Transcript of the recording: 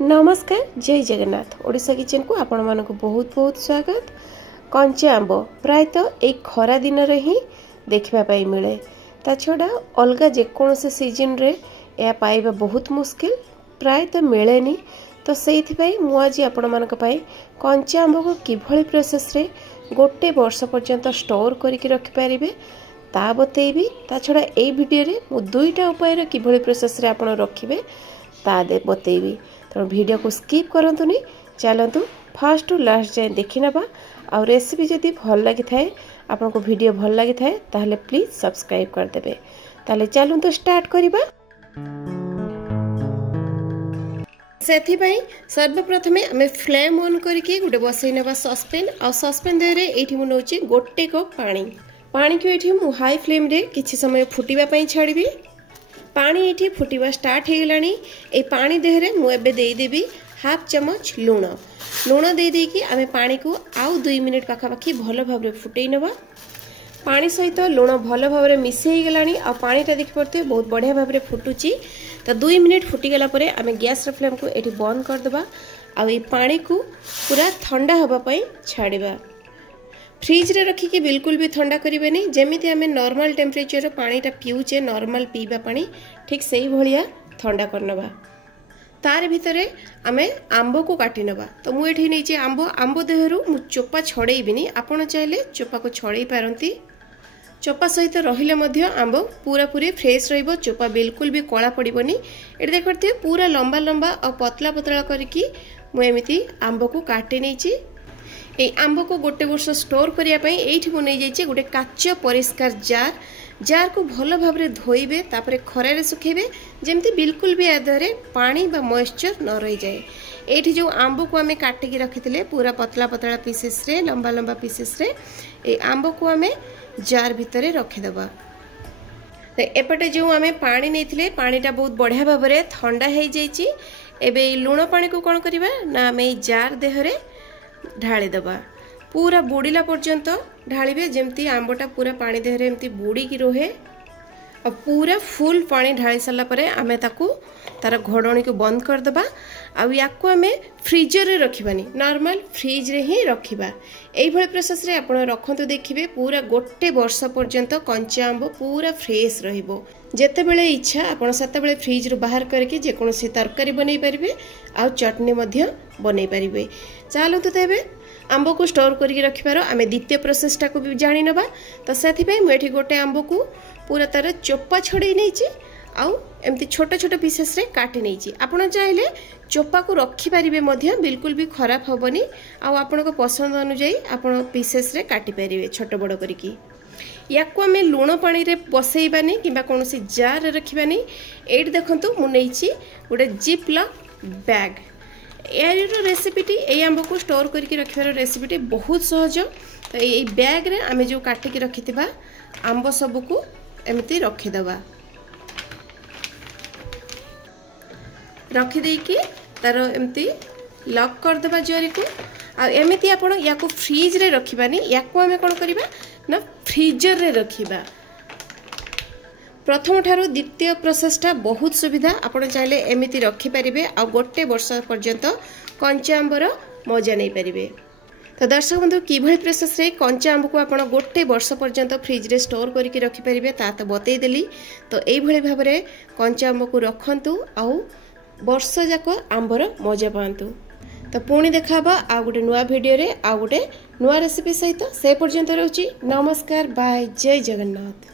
नमस्कार जय जगन्नाथ ओडिशा किचन को आपण मानक बहुत बहुत स्वागत। कंचा आंब प्रायतः एक खरा दिन रे ही देखिबा पाई मिले ता छडा अलगा जेकोनसे सीजन रे या पाइबा बहुत मुश्किल प्रायतः मिलेनी। तो सेइथि पई मु आज आपण मानक पाई कंचा आंब को किभली प्रोसेस रे गोटे वर्ष पर्यंत स्टोर करके रखि पारिबे ता बतेइबी। ता छडा ए वीडियो रे मु दुईटा उपाय रे किभली प्रोसेस रे आपण रखिबे ता बतेइबी। तो वीडियो को स्किप करंतुनी चलतु फास्ट टू लास्ट जाए देखि नबा। आ रेसिपी जदि भल लगी थाए आपन को वीडियो भल लगी थाए ताहले प्लीज सब्सक्राइब कर देबे। ताहले चलु तो स्टार्ट करिबा। सेथि पई सर्वप्रथमे हमें फ्लेम ऑन करके गुटे बसई नबा सस्पेन। आ सस्पेन देरे एठी मु नउची गोटे कप पानी। पानी को एठी मु हाई फ्लेम रे किछि समय फुटिबा पई छाड़ीबी। पानी एठी फुटिबा स्टार्ट हे गलानी। ए पानी देहरे मु एबे देई देबी हाफ चम्मच लूण। लूण देई देई कि आमे पानी को आउ 2 मिनिट पाखा पाखी भलो भाबरे फुटेई नबा। पानी सहित लूण भलो भाबरे मिसे हे गलानी। आ पानीटा देखि परते बहुत बढ़िया भाबरे फुटुची। तो 2 मिनिट फुटी गला परे आमे गैस रे फ्लेम को एठी बंद कर देबा। आ ए पानी को पूरा ठंडा होबा पई छाड़ीबा। फ्रिज रे रखी कि बिल्कुल भी ठंडा करिवे नहीं। जेमिति हमें नॉर्मल टेम्परेचर पानीटा पिउचे नॉर्मल पीबा पानी ठीक सही भलिया ठंडा करनबा। तार भितरे आमे आंबो को काटी नबा। तो मु एठी नै जे आंबो देहरु मु चोपा छड़ेइबिनी। आपण चाहिले चोपा को छड़ेई पारंती। चोपा सहित रहिले मध्य आंबो पूरा पूरी फ्रेश रहइबो। चोपा बिल्कुल भी कळा पड़िबोनी। एठी देखते पूरा लंबा लंबा और पतला पतला करके मु एमिति आंबो को काटी नैची। ए आंब को गोटे वर्ष स्टोर करिया पई एठी मु नै जाइछे गोटे काच परिष्कार जार को भलो भाबरे धोइबे तापरे खरा रे सुखेबे जेमति बिल्कुल भी आधरे पानी बा मॉइस्चर न रहि जाए। एठी जो आंब को हमें काटी के रखिथिले पूरा पतला पतला पीसेस रे लंबा लंबा पीसेस रे ए आंब को हमें जार भितरे रखि देबा। तो एपटे जो हमें पानी नैथिले पानीटा बहुत बढ़िया भाबरे ठंडा हे जाइछि। एबे लूण पानी को कोन करिबा ना हमें जार देहरे ढाली दबा। पूरा बुड़ीला पर्यंत ढालिबे जेमती आंबटा पूरा पानी देहरे एमती बुड़ी की रोहे। और पूरा फुल पानी ढाली सारा परे आमे ताकू तार घोड़णी को बंद कर दबा। आ याकू आमे फ्रीजर रे रखिबानी नॉर्मल फ्रिज रे ही रखिबा। एई भली प्रोसेस रे आपण रखंतु देखिबे पूरा गोटे वर्ष पर्यंत कंचा आंब पूरा फ्रेश रहिबो। जेते बेले इच्छा आपण सेते बेले फ्रिज रो बाहर करके जे कोनोसी तरकारी बनै परिबे आ चटनी मध्य बनै परिबे। चालू तो तेबे आंब को स्टोर करके रखिबार आमे द्वितीय प्रोसेसटा को भी जानि नबा। तो सेथि पई मेठी गोटे आंब को पूरा तार चोपा छड़े नैची आउ एमती छोट छोट पीसेस रे काटी नैची। आपण चाहिले चोपा को रखि परिबे मध्य बिल्कुल भी खराब होबनी। आउ आपण को पसंद अनुसार आपण पीसेस रे काटी परिबे छोट बड़ करिकी। याकू आमे लूण पानी रे बसैबानी किबा कोनोसी जार रे रखिबानी। एट देखंतु मु नैची गोटे जिप लॉक बैग। यार रेसिपीटी ए आंब को स्टोर करके रखिबार रेसिपीटी बहुत सहज। तो ये बैग रे आमे जो काटिकी रखिथिबा आंब सब को एमती रखि दबा। रखि देकी तार एमती लॉक कर दबा जरी को। आ एमती आपण याको फ्रिज रे रखिबानी। याको आमे कोन करिबा ना फ्रीजर रे रखिबा। प्रथम ठारू द्वितीय प्रोसेसटा बहुत सुविधा। आपण चाहिले एमिति रखि परिबे आ गोटे वर्ष पर्यंत कंचा आंबर मजा नै परिबे। तो दर्शक बंधु किभली प्रोसेस रे कंचा आंब को आपण गोटे वर्ष पर्यंत फ्रिज रे स्टोर करके रखि परिबे ता तो बतै देली। तो एई भली भाबरे कंचा आंब को रखंतु आ वर्ष जाक आंबर मजा पांतु। तो पुणी देखाबा आ गोटे नुआ वीडियो रे आ गोटे नुआ रेसिपी सहित। से पर्यंत रहउची नमस्कार बाय जय जगन्नाथ।